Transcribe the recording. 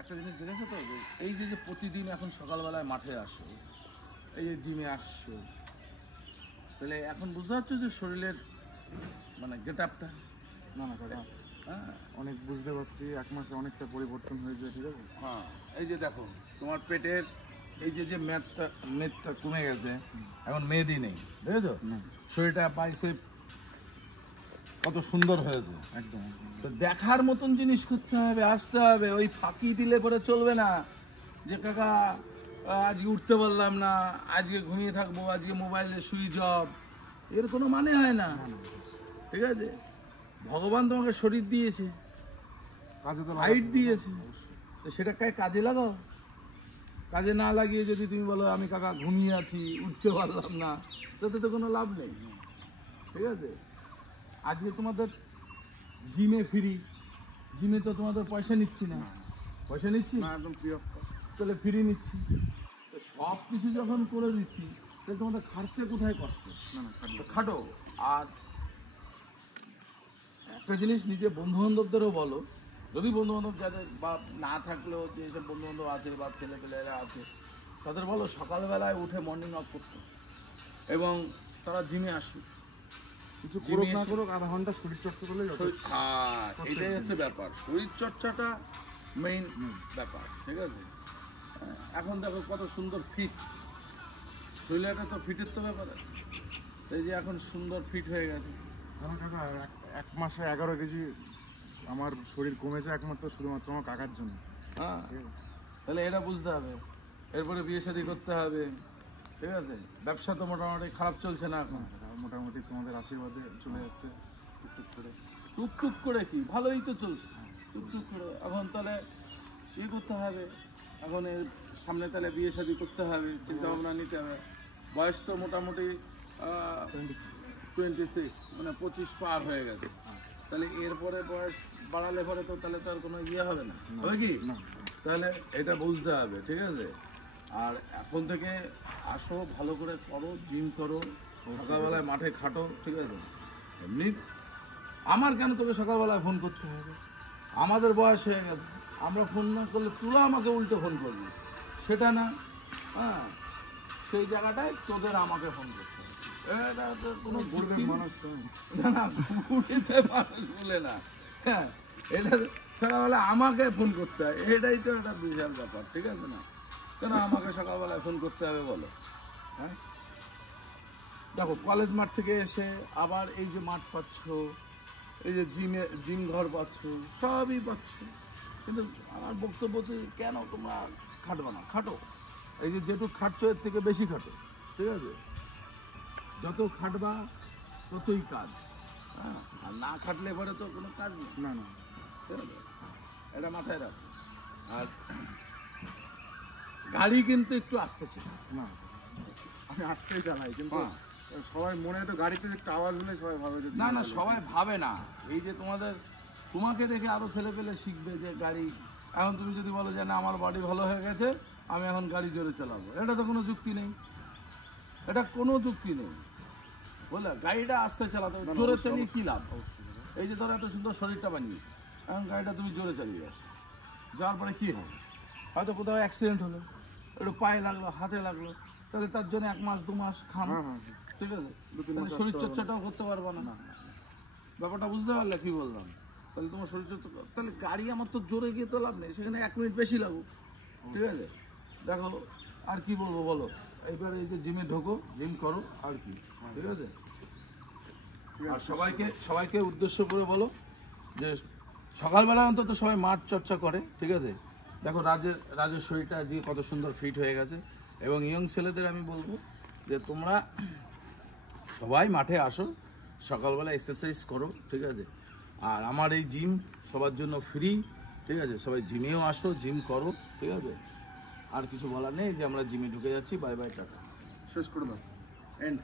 একটা জিনিস দেখেছো তো, এই যে প্রতিদিন এখন সকালবেলায় মাঠে আসো, এই যে জিমে আসছো, তাহলে এখন বুঝতে পারছো যে শরীরের মানে গেট আপটা? না না কাকা, হ্যাঁ অনেক বুঝতে পারছি, 1 মাসে অনেকটা পরিবর্তন হয়েছে, ঠিক আছে। হ্যাঁ, এই যে দেখো তোমার পেটের এই যে মেদটা কমে গেছে, এখন মেদই নেই, দেখেছো? শরীরটা পাইছে কত সুন্দর হয়েছে। একদম তো দেখার মতন জিনিস করতে হবে, আসতে হবে। ওই ফাঁকি দিলে পরে চলবে না যে কাকা আজকে উঠতে পারলাম না, আজকে ঘুমিয়ে থাকবো, আজকে মোবাইলে সুইচ অফ, এর কোনো মানে হয় না, ঠিক আছে? ভগবান তোমাকে শরীর দিয়েছে, কাজে তো হাইট দিয়েছে, তো সেটা কাজে লাগাও। কাজে না লাগিয়ে যদি তুমি বলো আমি কাকা ঘুমিয়ে আছি, উঠতে পারলাম না, তাতে তো কোনো লাভ নেই, ঠিক আছে? আজকে তোমাদের জিমে ফ্রি, জিমে তো তোমাদের পয়সা নিচ্ছি না, পয়সা নিচ্ছি না, একদম প্রিয়। তাহলে ফ্রি নিচ্ছি, তো সব কিছু যখন করে দিচ্ছি তাহলে তোমাদের খাটতে কোথায় কষ্ট? না না খাটবে। খাটো। আর একটা জিনিস নিজে বন্ধু বান্ধবদেরও বলো, যদি বন্ধু বান্ধব যাদের বা না থাকলেও যেসব বন্ধু বান্ধব আছে বা ছেলেপেলেরা আছে, তাদের বলো সকালবেলায় উঠে মর্নিং ওয়াক করতে, এবং তারা জিমে আসুক। কিছু করুক না করুক, আধা ঘন্টা শরীর চর্চা করলেই যথেষ্ট। এটাই হচ্ছে ব্যাপার, শরীর চর্চাটা মেইন ব্যাপার, ঠিক আছে? এখন দেখো কত সুন্দর ফিট, শরীরটা তো ফিটের তো ব্যাপার আছে, এই যে এখন সুন্দর ফিট হয়ে গেছে। আমার কাকা 1 মাসে 11 কেজি আমার শরীর কমেছে, একমাত্র শুধুমাত্র আমার কাকার জন্য। হ্যাঁ, তাহলে এটা বুঝতে হবে। এরপরে বিয়ে শাদী করতে হবে, ঠিক আছে? ব্যবসা তো মোটামুটি খারাপ চলছে না এখন, মোটামুটি তোমাদের আশীর্বাদে চলে যাচ্ছে টুকটুক করে। টুকটুক করে কি, ভালোই তো চলছে টুকটুক করে। এখন তাহলে ইয়ে করতে হবে, এখন এর সামনে তাহলে বিয়ে শাদী করতে হবে, চিন্তা ভাবনা নিতে হবে। বয়স তো মোটামুটি 26, মানে 25 পার হয়ে গেছে, তাহলে এরপরে বয়স বাড়ালে পরে তো তাহলে তো আর কোনো ইয়ে হবে না, হবে কি? তাহলে এটা বুঝতে হবে, ঠিক আছে? আর এখন থেকে আসো, ভালো করে করো, জিম করো, সকালবেলায় মাঠে খাটো, ঠিক আছে? এমনি আমার কেন তোকে সকালবেলায় ফোন করতে হবে? আমাদের বয়স হয়ে গেছে, আমরা ফোন না করলে তুলা আমাকে উল্টো ফোন করবি, সেটা না। হ্যাঁ, সেই জায়গাটায় তোদের আমাকে ফোন করতে হবে। এটা তো কোনো গরিবের মানুষ তো। না না, গরিবের মানুষ বলে না, হ্যাঁ, এটা সকালবেলা আমাকে ফোন করতে হয়, এটাই তো একটা বিশাল ব্যাপার, ঠিক আছে না? কেন আমাকে সকালবেলায় ফোন করতে হবে বলো? হ্যাঁ, দেখো কলেজ মাঠ থেকে এসে আবার এই যে মাঠ পাচ্ছ, এই যে জিম ঘর পাচ্ছ, সবই পাচ্ছ, কিন্তু আমার বক্তব্য হচ্ছে কেন তোমরা খাটবে না? খাটো, এই যে যেটুকু খাটছো এর থেকে বেশি খাটো, ঠিক আছে? যত খাটবা ততই কাজ, হ্যাঁ, আর না খাটলে পরে তো কোনো কাজ নেই, না না, ঠিক আছে? এটা মাথায় রাখো। আর গাড়ি কিন্তু একটু আস্তে ছিল না, আমি আসতেই চালাই, কিন্তু হ্যাঁ। সবাই মনে হয় তো গাড়িতে একটু আওয়াজ হলে সবাই ভাবে যে না না, সবাই ভাবে না। এই যে তোমাকে দেখে আরো ছেলে পেলে শিখবে যে গাড়ি, এখন তুমি যদি বলো যে না আমার বাড়ি ভালো হয়ে গেছে, আমি এখন গাড়ি জোরে চালাবো, এটা তো কোনো যুক্তি নেই, এটা কোনো যুক্তি নেই, বুঝলে? গাড়িটা আস্তে চালাতে হবে, জোরে চালিয়ে কি লাভ? এই যে ধরো এত সুন্দর শরীরটা বানিয়ে এখন গাড়িটা তুমি জোরে চালিয়ে যাচ্ছ, যাওয়ার পরে কি হবে? হয়তো কোথাও অ্যাক্সিডেন্ট হলো, একটু পায়ে লাগলো, হাতে লাগলো, তাহলে তার জন্য 1 মাস 2 মাস খাম, ঠিক আছে? তাহলে শরীর চর্চাটাও করতে পারবো না, ব্যাপারটা বুঝতে পারলে কি বললাম? তাহলে তোমার শরীর চর্চা, তাহলে গাড়ি আমার তো জোরে গিয়ে তো লাভ নেই, সেখানে 1 মিনিট বেশি লাগুক, ঠিক আছে? দেখো আর কি বলবো বলো, এইবারে এই যে জিমে ঢোকো, জিম করো, আর কি, ঠিক আছে? আর সবাইকে উদ্দেশ্য করে বলো যে সকালবেলা অন্তত সবাই মাঠ চর্চা করে, ঠিক আছে? দেখো রাজের শরীরটা আজকে কত সুন্দর ফিট হয়ে গেছে, এবং ইয়ং ছেলেদের আমি বলবো যে তোমরা সবাই মাঠে আসো, সকালবেলা এক্সারসাইজ করো, ঠিক আছে? আর আমার এই জিম সবার জন্য ফ্রি, ঠিক আছে? সবাই জিমেও আসো, জিম করো, ঠিক আছে? আর কিছু বলার নেই, যে আমরা জিমে ঢুকে যাচ্ছি, বাই বাই, টাটা, শেষ করে দাও, এন্ড।